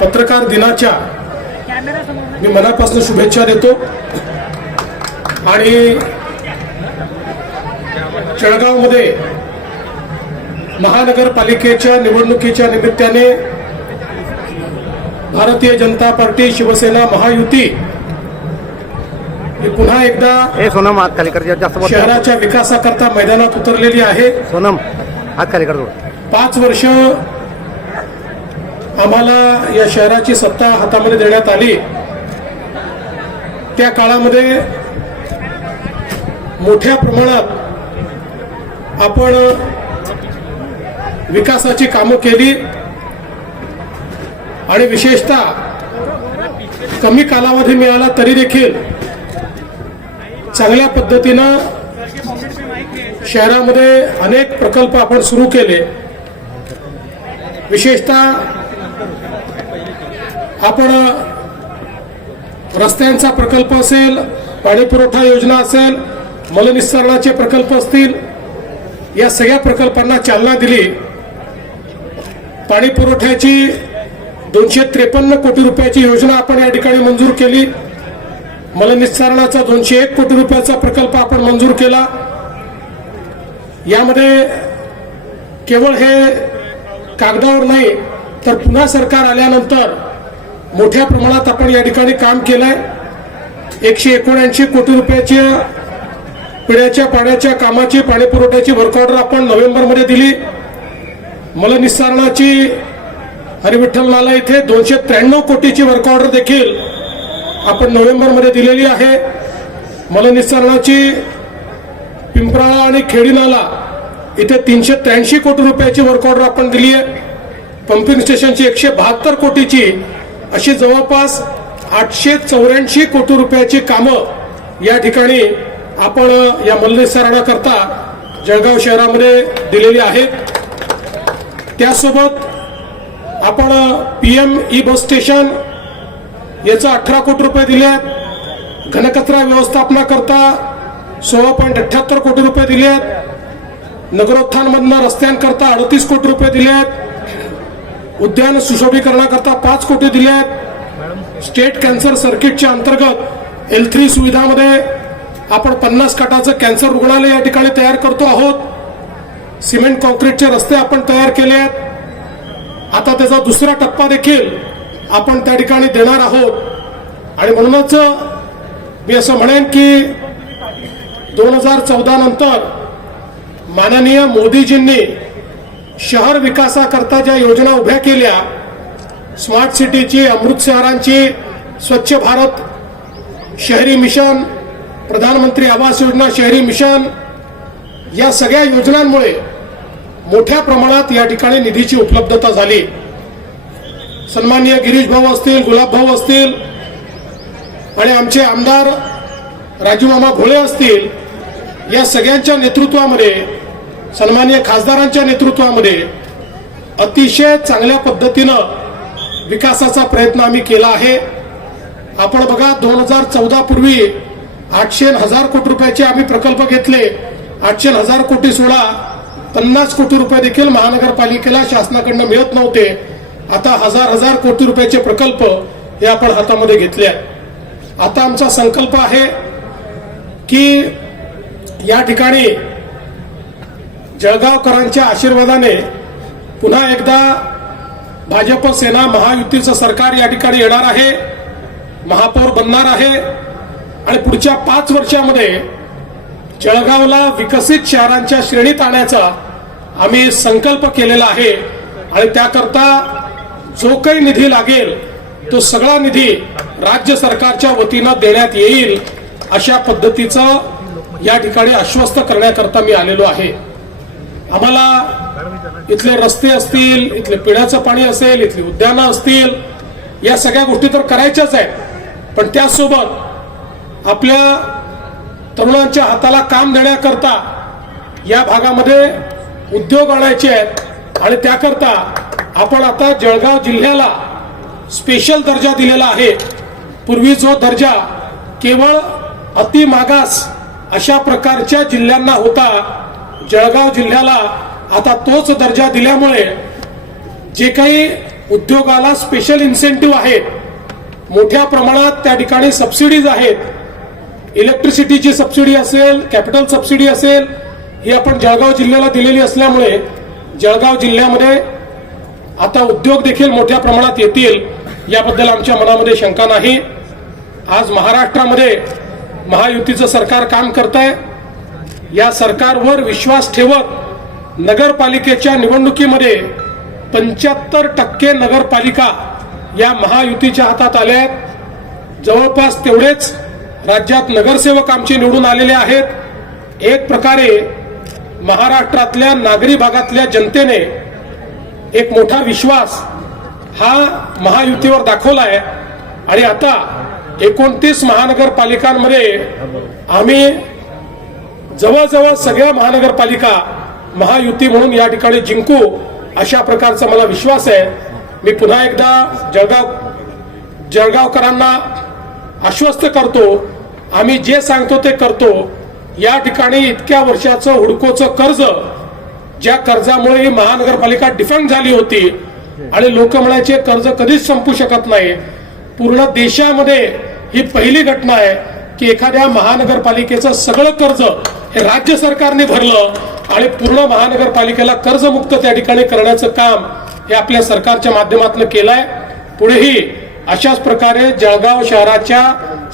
पत्रकार दिनाच्या मी मनापासून शुभेच्छा देतो. आणि जळगावमध्ये महानगरपालिकेच्या निवडणुकीच्या निमित्ताने भारतीय जनता पार्टी शिवसेना महायुती ही पुन्हा एकदा सोनम शहराच्या विकासाकरता मैदानात उतरलेली आहे. सोनम हात खाली. पाच वर्ष आम्हाला या शहराची सत्ता हातामध्ये देण्यात आली. त्या काळामध्ये मोठ्या प्रमाणात आपण विकासाची कामं केली आणि विशेषतः कमी कालावधी मिळाला तरी देखील चांगल्या पद्धतीनं शहरामध्ये अनेक प्रकल्प आपण सुरू केले. विशेषतः आपण रस्त्यांचा प्रकल्प असेल पाणीपुरवठा योजना असेल मलनिस्सरणाचे प्रकल्प असतील या सगळ्या प्रकल्पांना चालना दिली पाणी पुरवठ्याची दोनशे त्रेपन्न कोटी रुपयाची योजना आपण या ठिकाणी मंजूर केली मलनिस्सरणाचा दोनशे एक कोटी रुपयाचा प्रकल्प आपण मंजूर केला. यामध्ये केवळ हे कागदावर नाही तर पुन्हा सरकार आल्यानंतर मोठ्या प्रमाणात आपण या ठिकाणी काम केलंय. एकशे एकोणऐंशी कोटी रुपयाच्या पिण्याच्या पाण्याच्या कामाची पाणी पुरवठ्याची वर्क ऑर्डर आपण नोव्हेंबरमध्ये दिली. मलनिस्सारणाची हरिविठ्ठल नाला इथे दोनशे त्र्याण्णव कोटीची वर्क ऑर्डर देखील आपण नोव्हेंबरमध्ये दिलेली आहे. मलनिस्सारणाची पिंपराळा आणि खेडी नाला इथे तीनशे त्र्याऐंशी कोटी रुपयाची वर्क ऑर्डर आपण दिली आहे पंपिंग स्टेशनची एकशे बहात्तर कोटीची अशी जवळपास आठशे चौऱ्याऐंशी कोटी रुपयाची कामं या ठिकाणी आपण या मलनिस्सारणाकरता जळगाव शहरामध्ये दिलेली आहेत. त्यासोबत आपण P M E bus station याचं अठरा कोटी रुपये दिले आहेत. घनकचरा व्यवस्थापनाकरता सोळा पॉईंट अठ्ठ्याहत्तर कोटी रुपये दिले आहेत. नगरोत्थानमधनं रस्त्यांकरता अडतीस कोटी रुपये दिले आहेत. उद्यान सुशोभीकरणाकरता पाच कोटी दिले आहेत. स्टेट कॅन्सर सर्किटच्या अंतर्गत एल थ्री सुविधामध्ये आपण पन्नास काटाचं कॅन्सर रुग्णालय या ठिकाणी तयार करतो आहोत. सिमेंट कॉन्क्रीटचे रस्ते आपण तयार केले आहेत. आता त्याचा दुसरा टप्पा देखील आपण त्या ठिकाणी देणार आहोत. आणि म्हणूनच मी असं म्हणेन की दोन हजार चौदा नंतर माननीय मोदीजींनी शहर विकासाकरता ज्या योजना उभ्या केल्या स्मार्ट सिटीची अमृत शहरांची स्वच्छ भारत शहरी मिशन प्रधानमंत्री आवास योजना शहरी मिशन या सगळ्या योजनांमुळे मोठ्या प्रमाणात या ठिकाणी निधीची उपलब्धता झाली. सन्माननीय गिरीश भाऊ असतील गुलाब भाऊ असतील आणि आमचे आमदार राजूमामा भोळे असतील या सगळ्यांच्या नेतृत्वामध्ये सन्माननीय खासदारांच्या नेतृत्वामध्ये अतिशय चांगल्या पद्धतीनं विकासाचा प्रयत्न आम्ही केला आहे. आपण बघा दोन हजार चौदा पूर्वी आठशे हजार कोटी रुपयाचे आम्ही प्रकल्प घेतले. आठशे हजार कोटी सोळा पन्नास कोटी रुपये देखील महानगरपालिकेला शासनाकडनं मिळत नव्हते. आता हजार हजार कोटी रुपयाचे प्रकल्प हे आपण हातामध्ये घेतले आहेत. आता आमचा संकल्प आहे की या ठिकाणी जळगावकरांच्या आशीर्वादाने पुन्हा एकदा भाजप सेना महायुतीचं सरकार या ठिकाणी येणार आहे महापौर बनणार आहे आणि पुढच्या पाच वर्षामध्ये जळगावला विकसित शहरांच्या श्रेणीत आणण्याचा आम्ही संकल्प केलेला आहे आणि त्याकरता जो काही निधी लागेल तो सगळा निधी राज्य सरकारच्या वतीनं देण्यात येईल अशा पद्धतीचं या ठिकाणी आश्वस्त करण्याकरता मी आलेलो आहे. आम्हाला इथले रस्ते असतील इथले पिण्याचं पाणी असेल इथली उद्यानं असतील या सगळ्या गोष्टी तर करायच्याच आहेत. पण त्यासोबत आपल्या तरुणांच्या हाताला काम देण्याकरता या भागामध्ये उद्योग आणायचे आहेत आणि त्याकरता आपण आता जळगाव जिल्ह्याला स्पेशल दर्जा दिलेला आहे. पूर्वी जो दर्जा केवळ अति मागास अशा प्रकारच्या जिल्ह्यांना होता जळगाव जिल्ह्याला आता तोच दर्जा दिल्यामुळे जे काही उद्योगाला स्पेशल इन्सेंटिव्ह आहेत मोठ्या प्रमाणात त्या ठिकाणी सबसिडीज आहेत. इलेक्ट्रिसिटीची सबसिडी असेल कॅपिटल सबसिडी असेल ही आपण जळगाव जिल्ह्याला दिलेली असल्यामुळे जळगाव जिल्ह्यामध्ये आता उद्योग देखील मोठ्या प्रमाणात येतील याबद्दल आमच्या मनामध्ये शंका नाही. आज महाराष्ट्रामध्ये महायुतीचं सरकार काम करत आहे या सरकारवर विश्वास ठेवत नगरपालिकेच्या निवडणुकीमध्ये पंच्याहत्तर टक्के नगरपालिका या महायुतीच्या हातात आल्या आहेत. जवळपास तेवढेच राज्यात नगरसेवक आमचे निवडून आलेले आहेत. एक प्रकारे महाराष्ट्रातल्या नागरी भागातल्या जनतेने एक मोठा विश्वास हा महायुतीवर दाखवला आहे आणि आता एकोणतीस महानगरपालिकांमध्ये आम्ही जवळजवळ सगळ्या महानगरपालिका महायुती म्हणून या ठिकाणी जिंकू अशा प्रकारचा मला विश्वास आहे. मी पुन्हा एकदा जळगाव जळगावकरांना आश्वस्त करतो. आम्ही जे सांगतो ते करतो. या ठिकाणी इतक्या वर्षाचं हुडकोचं कर्ज ज्या कर्जामुळे ही महानगरपालिका डिफेंड झाली होती आणि लोक म्हणायचे कर्ज कधीच संपू शकत नाही. पूर्ण देशामध्ये ही पहिली घटना आहे. की एखाद्या महानगरपालिकेचं सगळं कर्ज हे राज्य सरकारने भरलं आणि पूर्ण महानगरपालिकेला कर्जमुक्त त्या ठिकाणी करण्याचं काम हे आपल्या सरकारच्या माध्यमातून केलंय. पुढेही अशाच प्रकारे जळगाव शहराच्या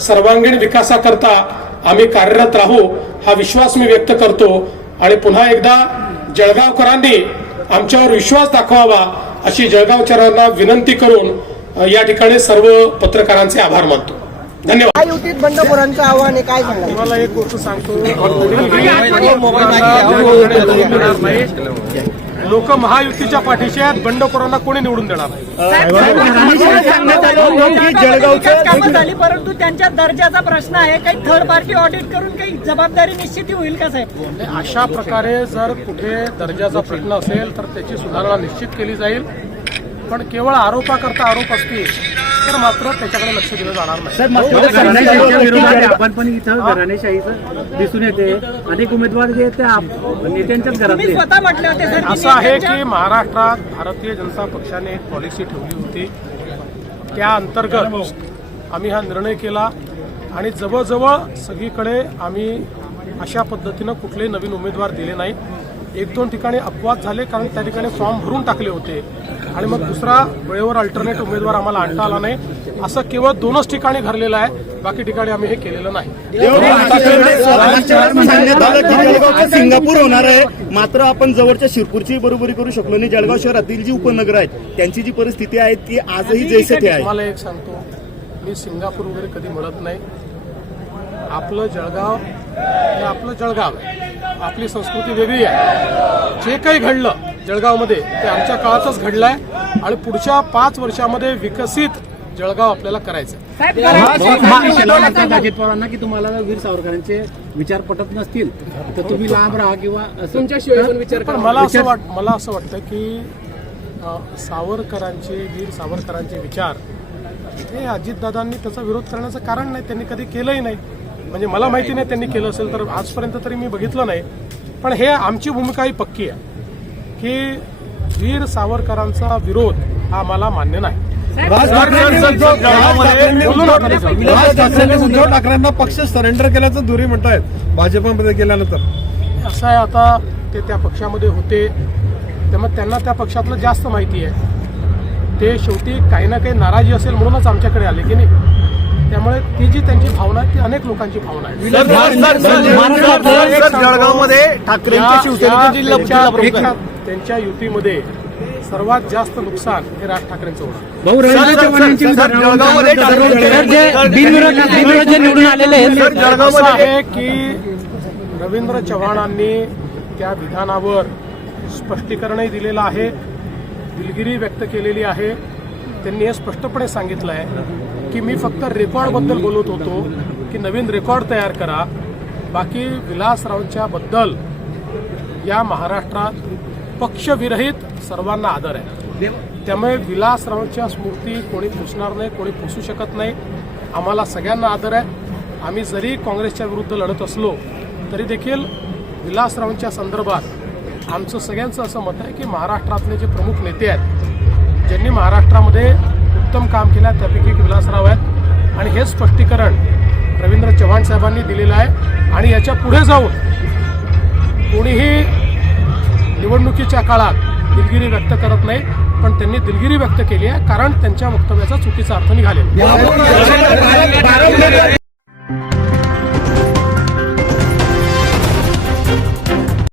सर्वांगीण विकासाकरता आम्ही कार्यरत राहू हा विश्वास मी व्यक्त करतो. आणि पुन्हा एकदा जळगावकरांनी आमच्यावर विश्वास दाखवावा अशी जळगावकरांना विनंती करून या ठिकाणी सर्व पत्रकारांचे आभार मानतो. धन्यवाद. बंडखोरांचं आव्हान आहे काय तुम्हाला एक गोष्ट सांगतो. लोक महायुतीच्या पाठीशी आहेत बंडखोरांना कोणी निवडून देणार कामं झाली परंतु त्यांच्या दर्जाचा प्रश्न आहे काही थर्ड पार्टी ऑडिट करून काही जबाबदारी निश्चिती होईल का साहेब? अशा प्रकारे जर कुठे दर्जाचा प्रश्न असेल तर त्याची सुधारणा निश्चित केली जाईल. पण केवळ आरोपाकरता आरोप असतील तर मात्र त्याच्याकडे लक्ष दिलं जाणार नाही. विरोधात आपण पण इथं घराणेशाहीचं दिसून येते. अनेक उमेदवार जे आहेत ते आप- नेत्यांच्याच घरातले असं आहे की महाराष्ट्रात भारतीय जनता पक्षाने एक पॉलिसी ठेवली होती. त्या अंतर्गत आम्ही हा निर्णय केला आणि जवळजवळ सगळीकडे आम्ही अशा पद्धतीनं कुठलेही नवीन उमेदवार दिले नाही एक दोन ठिकाणी अपवाद झाले कारण त्या ठिकाणी फॉर्म भरून टाकले होते. आणि मग दुसरा वेळेवर अल्टरनेट उमेदवार आम्हाला आणता आला नाही. असं केवळ दोनच ठिकाणी घडलेलं आहे. बाकी ठिकाणी आम्ही हे केलेलं नाही. सिंगापूर होणार आहे. मात्र आपण जवळच्या शिरपूरची बरोबरी करू शकलो नाही. जळगाव शहरातील जी उपनगर आहेत त्यांची जी परिस्थिती आहे ती आजही जैसे आहे. तुम्हाला एक सांगतो. मी सिंगापूर वगैरे कधी म्हणत नाही. आपलं जळगाव हे आपलं जळगाव आहे. आपली संस्कृती वेगळी आहे. जे काही घडलं जळगावमध्ये ते आमच्या काळातच घडलं आहे आणि पुढच्या पाच वर्षामध्ये विकसित जळगाव आपल्याला करायचं आहे. साहेब त्याला म्हणतात घराणेशाही- अजित पवारांना की तुम्हाला वीर सावरकरांचे विचार पटत नसतील तर तुम्ही लांब राहा किंवा विचार मला असं वाट मला असं वाटतं की सावरकरांचे वीर सावरकरांचे विचार हे अजितदादांनी त्याचा विरोध करण्याचं कारण नाही त्यांनी कधी केलंही नाही. म्हणजे मला माहिती नाही त्यांनी केलं असेल तर आजपर्यंत तरी मी बघितलं नाही. पण हे आमची भूमिका ही पक्की आहे. की वीर सावरकरांचा विरोध हा मला मान्य नाही. राज ठाकरेंनी उद्धव ठाकरेंना पक्ष सरेंडर केल्याचं दुरी म्हणतायत. भाजपामध्ये गेल्यानंतर. असं आहे आता ते त्या पक्षामध्ये होते. त्यामुळे त्यांना त्या पक्षातलं जास्त माहिती आहे. ते शेवटी काही ना काही नाराजी असेल म्हणूनच आमच्याकडे आले की नाही? त्यामुळे ती जी त्यांची भावना आहे ती अनेक लोकांची भावना आहे जळगावमध्ये लपची त्यांच्या- युतीमध्ये सर्वात जास्त नुकसान हे राज ठाकरेंचं होणार आहे की रवींद्र चव्हाणांनी त्या विधानावर स्पष्टीकरणही दिलेलं आहे दिलगिरी व्यक्त केलेली आहे त्यांनी हे स्पष्टपणे सांगितलं आहे की मी फक्त रेकॉर्डबद्दल बोलत होतो की नवीन रेकॉर्ड तयार करा. बाकी विलासरावांच्या बद्दल या महाराष्ट्रात पक्षविरहित सर्वांना आदर आहे. त्यामुळे विलासरावांच्या स्मृती कोणी पुसणार नाही कोणी पुसू शकत नाही. आम्हाला सगळ्यांना आदर आहे. आम्ही जरी काँग्रेसच्या विरुद्ध लढत असलो तरी देखील विलासरावांच्या संदर्भात आमचं सगळ्यांचं असं मत आहे की महाराष्ट्रातले जे प्रमुख नेते आहेत ज्यांनी महाराष्ट्रामध्ये उत्तम काम केलं आहे त्यापैकी एक विलासराव आहेत. आणि हे स्पष्टीकरण रवींद्र चव्हाण साहेबांनी दिलेलं आहे. आणि याच्यापुढे जाऊन कोणीही निवडणुकीच्या काळात दिलगिरी व्यक्त करत नाही पण त्यांनी दिलगिरी व्यक्त केली आहे कारण त्यांच्या वक्तव्याचा चुकीचा अर्थ निघालेला